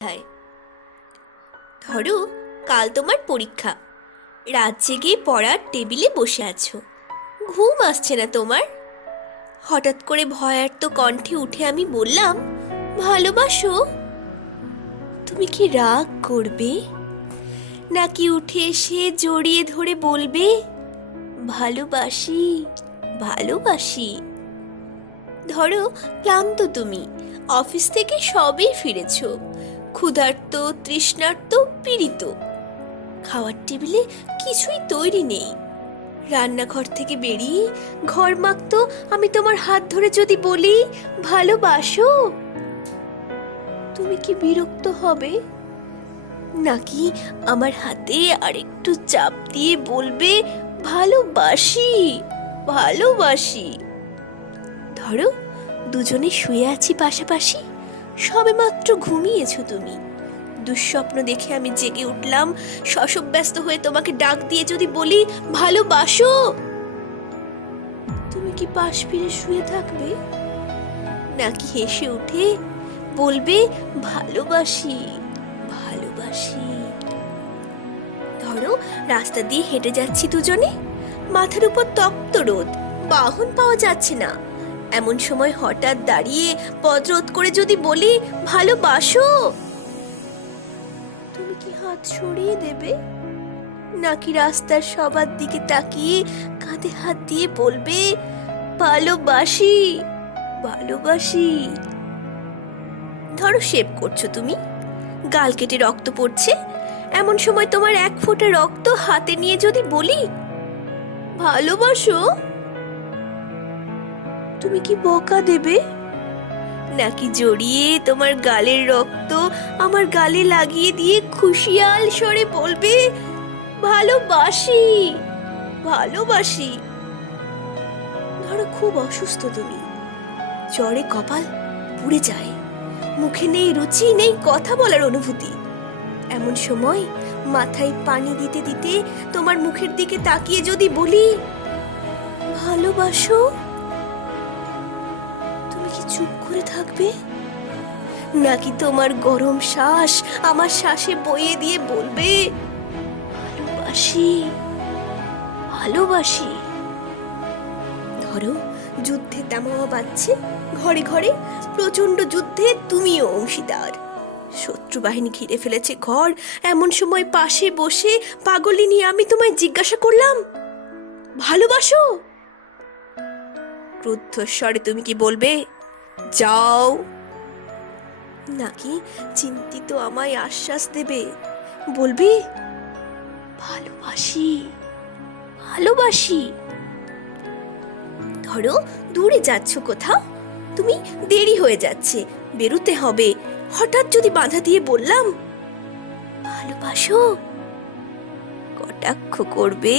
হয়। ধরো কাল তোমার পরীক্ষা, রাত জেগে পড়ার টেবিলে বসে আছো, ঘুম আসছে না তোমার। হঠাৎ করে ভয়ার্ত কণ্ঠে উঠে আমি বললাম, ভালোবাসো। তুমি কি রাগ করবে, নাকি উঠে এসে জড়িয়ে ধরে বলবে, ভালোবাসি ভালোবাসি? ধরো ক্লান্ত তুমি, অফিস থেকে সবে ফিরেছো, ক্ষুধার্ত তৃষ্ণার্ত পীড়িত, খাওয়ার টেবিলে কিছুই তৈরি নেই। রান্নাঘর থেকে বেরিয়ে ঘর মাখতো আমি তোমার হাত ধরে যদি বলি, ভালোবাসো, তুমি কি বিরক্ত হবে, নাকি আমার হাতে আরেকটু চাপ দিয়ে বলবে, ভালোবাসি ভালোবাসি? ধরো দুজনে শুয়ে আছি পাশাপাশি, সবেমাত্র ঘুমিয়েছো তুমি, দুঃস্বপ্ন দেখে আমি জেগে উঠলাম, শশব্যস্ত হয়ে তোমাকে ডাক দিয়ে যদি বলি, ভালোবাসো, তুমি কি পাশ ফিরে শুয়ে থাকবে, নাকি হেসে উঠে বলবে, ভালোবাসি ভালোবাসি? ধরো রাস্তা দিয়ে হেঁটে যাচ্ছি দুজনে, মাথার উপর তপ্ত রোদ, বাহন পাওয়া যাচ্ছে না, এমন সময় হঠাৎ দাঁড়িয়ে পথরোধ করে যদি বলি, ভালোবাসো, তুমি কি হাত সরিয়ে দেবে, নাকি রাস্তার সবার দিকে তাকিয়ে কাঁধে হাত দিয়ে বলবে, ভালোবাসি ভালোবাসি? ধরো শেভ করছো তুমি, গাল কেটে রক্ত পড়ছে, এমন সময় তোমার এক ফোঁটা রক্ত হাতে নিয়ে যদি বলি, ভালোবাসো, তুমি কি বকা দেবে, নাকি জড়িয়ে তোমার গালের রক্ত আমার গালে লাগিয়ে দিয়ে খুশিয়াল স্বরে বলবে, ভালোবাসি ভালোবাসি? ধরো খুব অসুস্থ তুমি, জ্বরে কপাল পুড়ে যায়, মুখে নেই রুচি, নেই কথা বলার অনুভূতি, এমন সময় মাথায় পানি দিতে দিতে তোমার মুখের দিকে তাকিয়ে যদি বলি, ভালোবাসো, তুমি কি চুপ করে থাকবে, নাকি তোমার গরম শ্বাস আমার শ্বাসে বইয়ে দিয়ে বলবে, ভালোবাসি ভালোবাসি? ধরো যুদ্ধে তামাওয়া বাজছে ঘরে ঘরে, প্রচন্ড যুদ্ধে তুমিও অংশীদার, শত্রু বাহিনী ঘিরে ফেলেছে ঘর, এমন সময় পাশে বসে পাগলিনী আমি তোমায় জিজ্ঞাসা করলাম, ভালোবাসো? ক্রুদ্ধস্বরে তুমি কি বলবে, যাও, নাকি চিন্তিত আমায় আশ্বাস দেবে, বলবে, ভালোবাসি ভালোবাসি? ধরো দূরে যাচ্ছ কোথাও, তুমি দেরি হয়ে যাচ্ছে, বেরোতে হবে, হঠাৎ যদি বাধা দিয়ে বললাম, ভালোবাসো, কটাক্ষ করবে,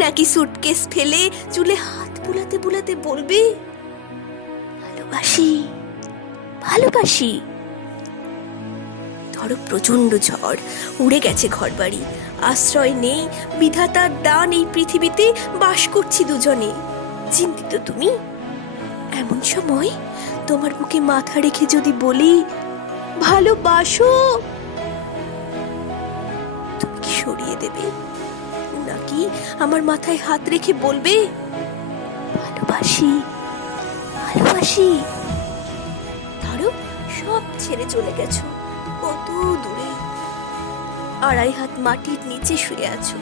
নাকি সুটকেস ফেলে চুলে হাত বুলাতে বুলাতে বলবে, ভালোবাসি ভালোবাসি? ধরো প্রচন্ড ঝড়, উড়ে গেছে ঘরবাড়ি, আশ্রয় নেই, বিধাতার দান এই পৃথিবীতে বাস করছি দুজনে, চিন্তিত তুমি, এমন সময় তোমার বুকে মাথা রেখে যদি বলি, ভালোবাসো, তুমি কি সরিয়ে দেবে, নাকি আমার মাথায় হাত রেখে বলবে, ভালোবাসি ভালোবাসি? ধরো সব ছেড়ে চলে গেছো, কত দূরে, আড়াই হাত মাটির নিচে শুয়ে আছো,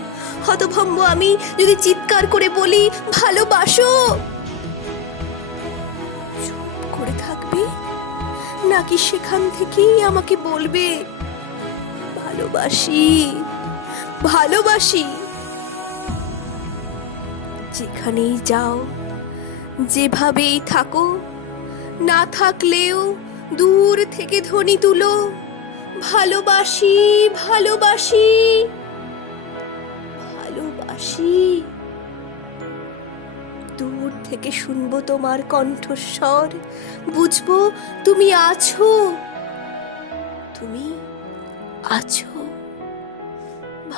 হতভম্ব আমি যদি চিৎকার করে বলি, ভালোবাসো, চুপ করে থাকবে, নাকি সেখান থেকেই আমাকে বলবে, ভালোবাসি ভালোবাসি? যেখানেই যাও, যেভাবেই থাকো, না থাকলেও দূর থেকে ধ্বনি তুলো, ভালোবাসি ভালোবাসি ভালোবাসি? দূর থেকে শুনবো তোমার কণ্ঠস্বর, বুঝবো তুমি আছো, তুমি আছো,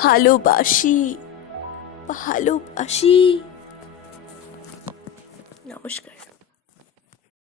ভালোবাসি ভালোবাসি। নমস্কার।